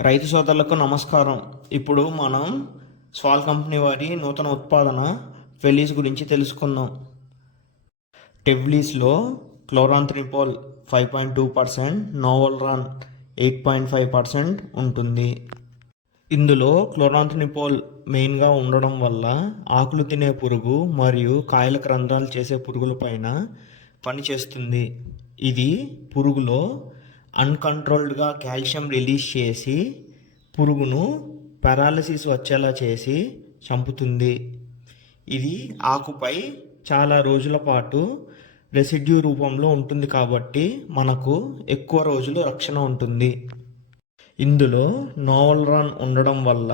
రైతు సోదరులకు నమస్కారం. ఇప్పుడు మనం స్వాల్ కంపెనీ వారి నూతన ఉత్పాదన ఫెలీస్ గురించి తెలుసుకుందాం. టెవ్లీస్లో క్లోరాంథ్రిపోల్ ఫైవ్ పాయింట్ టూ పర్సెంట్ నోవల్రాన్ ఎయిట్ పాయింట్ ఫైవ్ పర్సెంట్ ఉంటుంది. ఇందులో క్లోరాంత్రినిపోల్ మెయిన్గా ఉండడం వల్ల ఆకులు తినే పురుగు మరియు కాయల రంధ్రాలు చేసే పురుగులపైన పనిచేస్తుంది. ఇది పురుగులో అన్కంట్రోల్డ్గా కాల్షియం రిలీజ్ చేసి పురుగును పారాలసిస్ వచ్చేలా చేసి చంపుతుంది. ఇది ఆకుపై చాలా రోజుల పాటు రెసిడ్యూ రూపంలో ఉంటుంది కాబట్టి మనకు ఎక్కువ రోజులు రక్షణ ఉంటుంది. ఇందులో నోవల్రాన్ ఉండడం వల్ల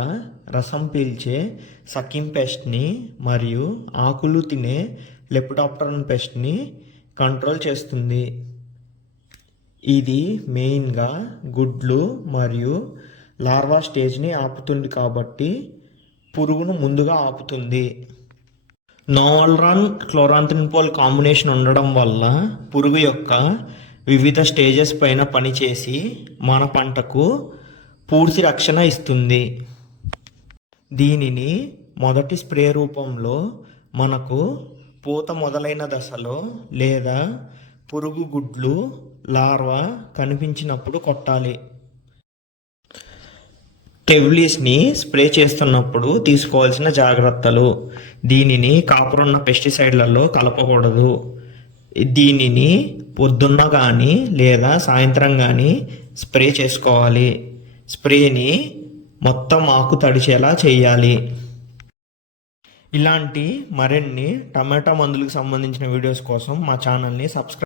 రసం పీల్చే సకింగ్ పెస్ట్ని మరియు ఆకులు తినే లెప్టాప్టరన్ పెస్ట్ని కంట్రోల్ చేస్తుంది. ఇది మెయిన్గా గుడ్లు మరియు లార్వా స్టేజ్ని ఆపుతుంది కాబట్టి పురుగును ముందుగా ఆపుతుంది. నోవల్రాన్ క్లోరాంథ్రిన్పోల్ కాంబినేషన్ ఉండడం వల్ల పురుగు యొక్క వివిధ స్టేజెస్ పైన పనిచేసి మన పంటకు పూర్తి రక్షణ ఇస్తుంది. దీనిని మొదటి స్ప్రే రూపంలో మనకు పూత మొదలైన దశలో లేదా పురుగు గుడ్లు లార్వా కనిపించినప్పుడు కొట్టాలి. టెవ్లీస్ని స్ప్రే చేస్తున్నప్పుడు తీసుకోవాల్సిన జాగ్రత్తలు. దీనిని కాపురున్న పెస్టిసైడ్లలో కలపకూడదు. దీనిని పొద్దున్న కానీ లేదా సాయంత్రం కానీ స్ప్రే చేసుకోవాలి. స్ప్రేని మొత్తం ఆకు తడిచేలా చేయాలి. ఇలాంటి మరిన్ని టమాటా మందులకు సంబంధించిన వీడియోస్ కోసం మా ఛానల్ని సబ్స్క్రైబ్